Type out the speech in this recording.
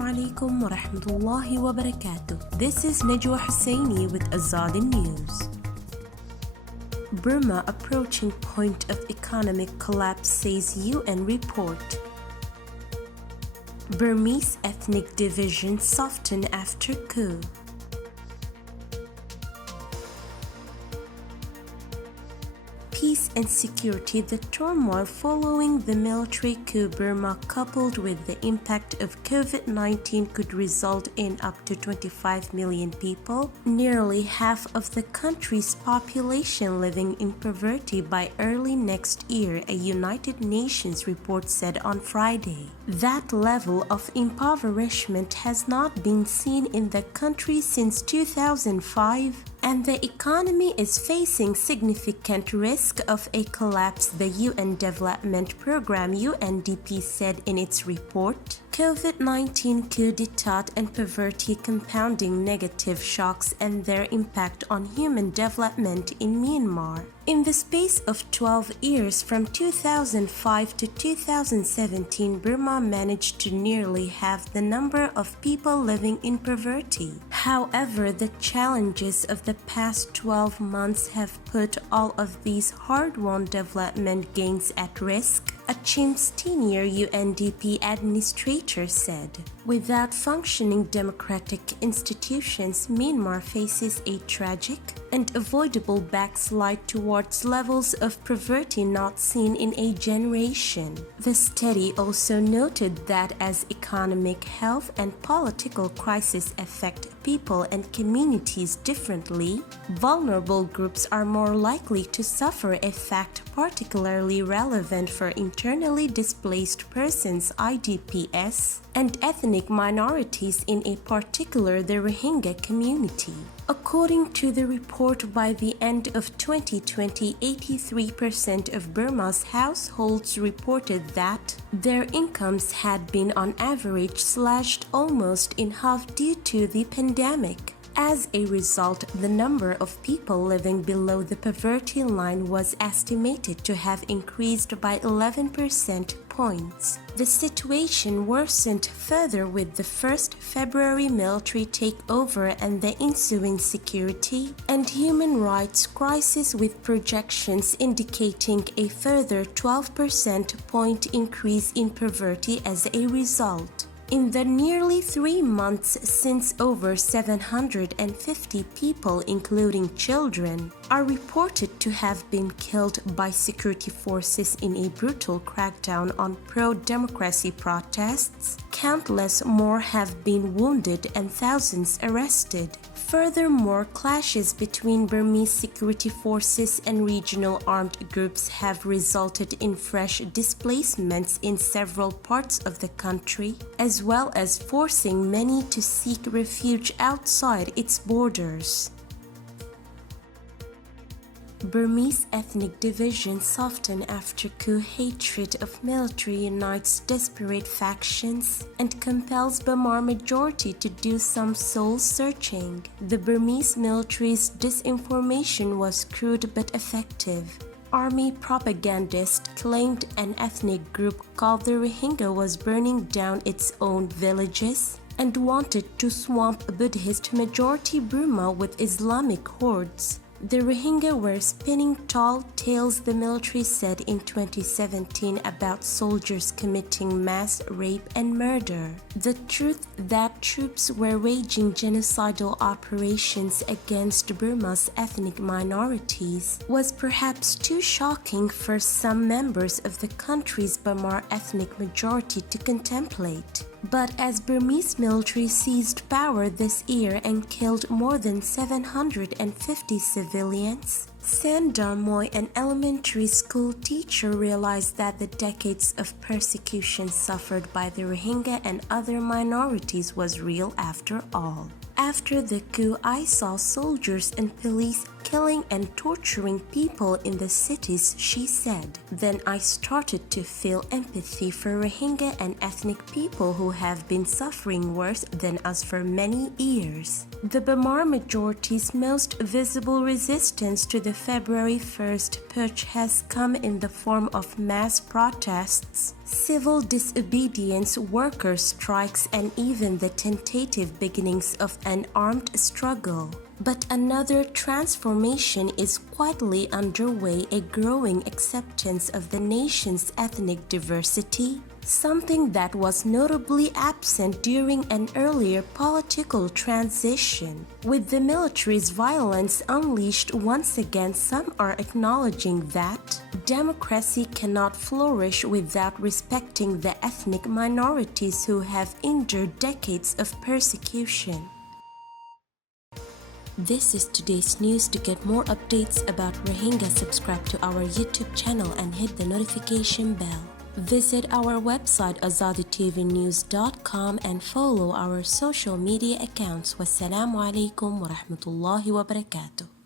Assalamu alaikum wa rahmatullahi wa barakatuh. This is Najwa Hussaini with Azadi News. Burma approaching point of economic collapse, says UN report. Burmese ethnic division soften after coup. Peace and security. The turmoil following the military coup Burma, coupled with the impact of COVID-19, could result in up to 25 million people, nearly half of the country's population, living in poverty by early next year, a United Nations report said on Friday. That level of impoverishment has not been seen in the country since 2005, and the economy is facing significant risk of a collapse, the UN Development Programme UNDP said in its report. COVID-19 coup d'etat and poverty compounding negative shocks and their impact on human development in Myanmar. In the space of 12 years, from 2005 to 2017, Burma managed to nearly halve the number of people living in poverty. However, the challenges of the past 12 months have put all of these hard-won development gains at risk, a Chim's senior UNDP administrator said. Without functioning democratic institutions, Myanmar faces a tragic and avoidable backslide towards levels of poverty not seen in a generation. The study also noted that as economic, health, and political crises affect people and communities differently, vulnerable groups are more likely to suffer, a fact particularly relevant for internally displaced persons (IDPs) and ethnic minorities, in a particular the Rohingya community. According to the report, by the end of 2020, 83% of Burma's households reported that their incomes had been on average slashed almost in half due to the pandemic. As a result, the number of people living below the poverty line was estimated to have increased by 11 percentage points. The situation worsened further with the 1st February military takeover and the ensuing security and human rights crisis, with projections indicating a further 12 percentage point increase in poverty as a result. In the nearly 3 months since, over 750 people, including children, are reported to have been killed by security forces in a brutal crackdown on pro-democracy protests. Countless more have been wounded and thousands arrested. Furthermore, clashes between Burmese security forces and regional armed groups have resulted in fresh displacements in several parts of the country, as well as forcing many to seek refuge outside its borders. Burmese ethnic division soften after coup. Hatred of military unites desperate factions and compels Burma majority to do some soul-searching. The Burmese military's disinformation was crude but effective. Army propagandist claimed an ethnic group called the Rohingya was burning down its own villages and wanted to swamp Buddhist majority Burma with Islamic hordes. The Rohingya were spinning tall tales, the military said in 2017, about soldiers committing mass rape and murder. The truth that troops were waging genocidal operations against Burma's ethnic minorities was perhaps too shocking for some members of the country's Burma ethnic majority to contemplate. But as Burmese military seized power this year and killed more than 750 civilians, Sandamoy, an elementary school teacher, realized that the decades of persecution suffered by the Rohingya and other minorities was real after all. After the coup, I saw soldiers and police killing and torturing people in the cities, she said. Then I started to feel empathy for Rohingya and ethnic people who have been suffering worse than us for many years. The Burma majority's most visible resistance to the February 1st putsch has come in the form of mass protests, civil disobedience, worker strikes, and even the tentative beginnings of an armed struggle. But another transformation is quietly underway, a growing acceptance of the nation's ethnic diversity, something that was notably absent during an earlier political transition. With the military's violence unleashed once again, some are acknowledging that democracy cannot flourish without respecting the ethnic minorities who have endured decades of persecution. This is today's news. To get more updates about Rohingya, subscribe to our YouTube channel and hit the notification bell. Visit our website azaditvnews.com and follow our social media accounts. Wassalamu alaikum wa rahmatullahi wa barakatuh.